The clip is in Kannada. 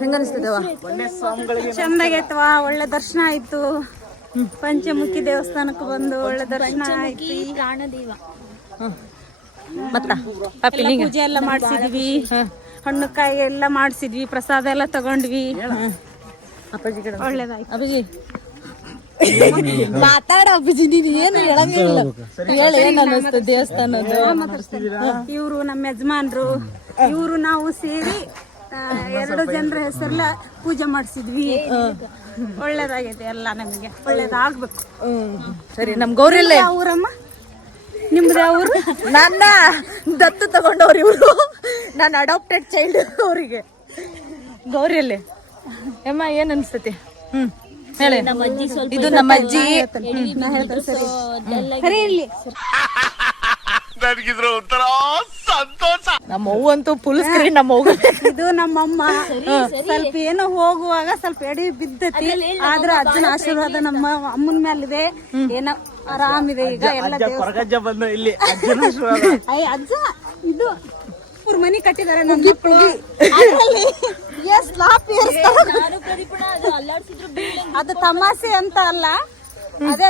ಹೆಂಗ ಅನಿಸ್ತದವ? ಚಂದಾಗೈತವಾ, ಒಳ್ಳೆ ದರ್ಶನ ಆಯ್ತು. ಪಂಚಮುಖಿ ದೇವಸ್ಥಾನಕ್ಕೆ ಬಂದು ಒಳ್ಳೆ ದರ್ಶನ ಆಯ್ತು. ಮತ್ತ ಪೂಜೆ ಎಲ್ಲ ಮಾಡ್ಸಿದ್ವಿ, ಹಣ್ಣು ಕಾಯಿ ಎಲ್ಲ ಮಾಡ್ಸಿದ್ವಿ, ಪ್ರಸಾದ ಎಲ್ಲ ತಗೊಂಡ್ವಿ. ಒಳ್ಳೇದಾಯ್ತು. ಅಪ್ಪಾಜಿ ಮಾತಾಡ ಅಪ್ಪಾಜಿ, ನೀನು ಏನು ಹೇಳಂಗಿಲ್ಲ. ಹೇಳು, ಏನ್ ಅನ್ನಿಸ್ತು ದೇವಸ್ಥಾನದ? ಇವ್ರು ನಮ್ಮ ಯಜಮಾನ್ರು, ಇವ್ರು ನಾವು ಸೇರಿ 2 ಜನರ ಹೆಸರಲ್ಲ ಪೂಜೆ ಮಾಡಿಸಿದ್ವಿ. ಒಳ್ಳೇದಾಗೈತೆ ಎಲ್ಲ, ನಮಗೆ ಒಳ್ಳೇದಾಗ್ಬೇಕು. ಸರಿ, ನಮ್ ಗೌರಿಯಲ್ಲೇ ಊರಮ್ಮ, ನಿಮ್ದು ಅವ್ರು ನನ್ನ ದತ್ತು ತಗೊಂಡವ್ರು ಇವ್ರು, ನಾನು ಅಡಾಪ್ಟೆಡ್ ಚೈಲ್ಡ್ ಅವರಿಗೆ. ಗೌರಿಯಲ್ಲೇ ಅಮ್ಮ ಏನ್ ಅನ್ಸ್ತತಿ? ಹೇಳಿ. ಇದು ನಮ್ಮ ಅಜ್ಜಿ. ನಮ್ಮ ಅವ್ವ ಅಂತೂ ಫುಲ್ ಸ್ಕ್ರೀನ್. ನಮ್ಮ ಅವ್ವ ಇದು ನಮ್ಮಮ್ಮ. ಸ್ವಲ್ಪ ಏನೋ ಹೋಗುವಾಗ ಸ್ವಲ್ಪ ಎಡಿ ಬಿದ್ದತಿ, ಆದ್ರೆ ಅಜ್ಜನ ಆಶೀರ್ವಾದ ನಮ್ಮ ಅಮ್ಮನ ಮೇಲಿದೆ. ಏನೋ ಆರಾಮಿದೆ ಈಗ ಎಲ್ಲ. ಅಜ್ಜ ಇದು ಅವ್ರ ಮನಿ ಕಟ್ಟಿದಾರೆ, ನಮ್ಮ ಅದು ತಮಾಷೆ ಅಂತ ಅಲ್ಲ, ಅದೇ